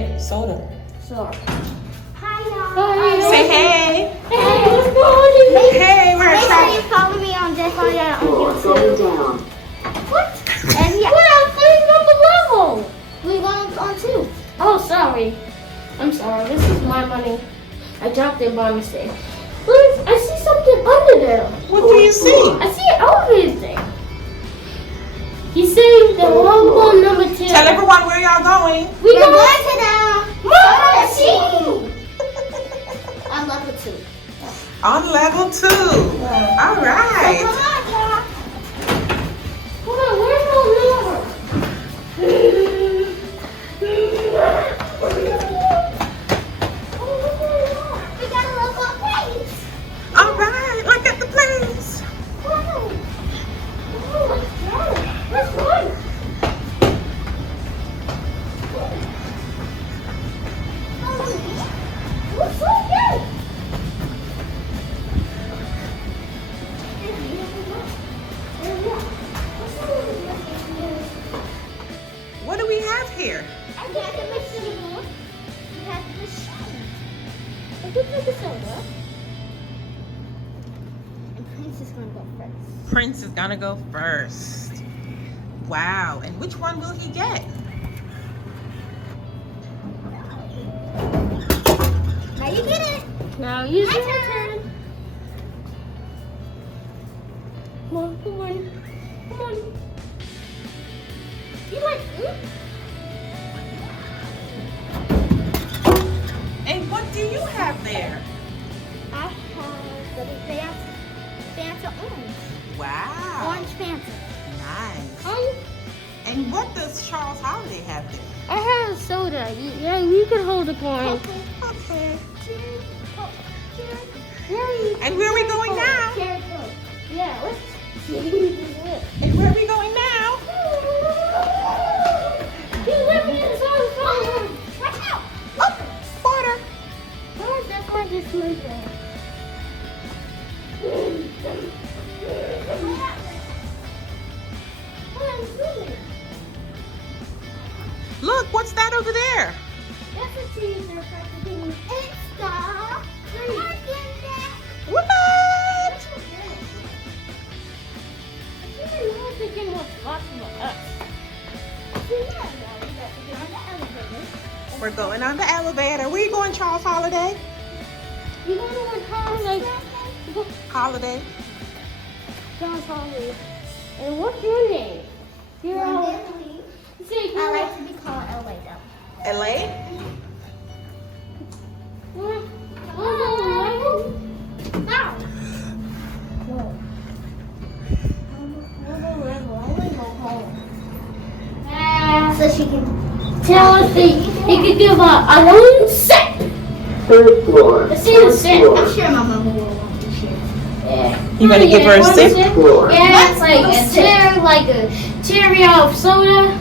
get soda. Sure. Hi, y'all. Say hey. Hey, what's going on? Hey, we're Make sure trying. you follow me on this on YouTube. What? And yeah, Well, I'm on the level. we going on two. Oh, sorry. I'm sorry. This is my money. I dropped it by mistake. Look, I see something under there. What do you see? I see an elevator thing. He's saying the wrong number 2. Tell everyone where y'all going. We We're go going to the Mama, on level 2. On level 2. All Come right. on, y'all. Hold on, where's the number? We got a local place. All right. Look at the place. Wow. That's right. What's so good? What do we have here? I got the machine. We have the machine. I could take a soda. And Prince is gonna go first. Prince is gonna go first. Wow. And which one will he get? Now you get it. Now use My your turn. turn. Come on, come on. Come on. You like food? And what do you have there? I have the Fanta orange. Wow. Orange Fanta. Nice. And what does Charles Holiday have there? I have soda. Yeah, you can hold the coin. Okay. Cheers. Oh, cheers. And where are we going now? Cheers. Oh. Yeah, let's And where are we going now? You let me in the phone. Watch out. Oh, water. Oh, that's why this moving. Look, what's that over there? That's a teaser for the game. It's the parking deck. What? We're going on the elevator. Where you going, Charles Holiday? You want to learn how to like Holiday. John's Holly. And what's your name? You're all. Say, I like to be called LA though. LA? So she can Tell us he could give a loan set. Third floor. Let's see the set. I'm sure my mama will want to share. Yeah. You gonna give her a want sip? Floor. Yeah, it's like A a sip. cherry of soda.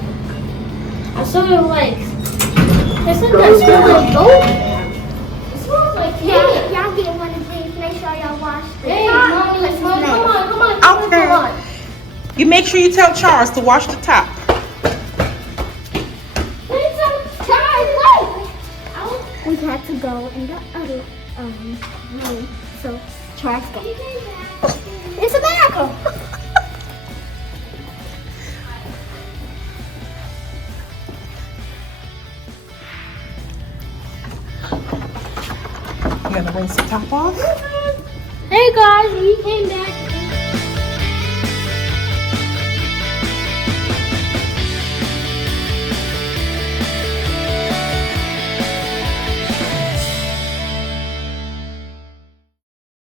A soda like. It sometimes smells like gold. It smells like Yeah, y'all get one of these. Make sure y'all wash the Hey, top. mommy, because it's come messy. on. Okay. Come on. You make sure you tell Charles to wash the top. We had to go in the other room. So Charles go. It's a miracle. You gonna rinse the top off? Hey guys, we came back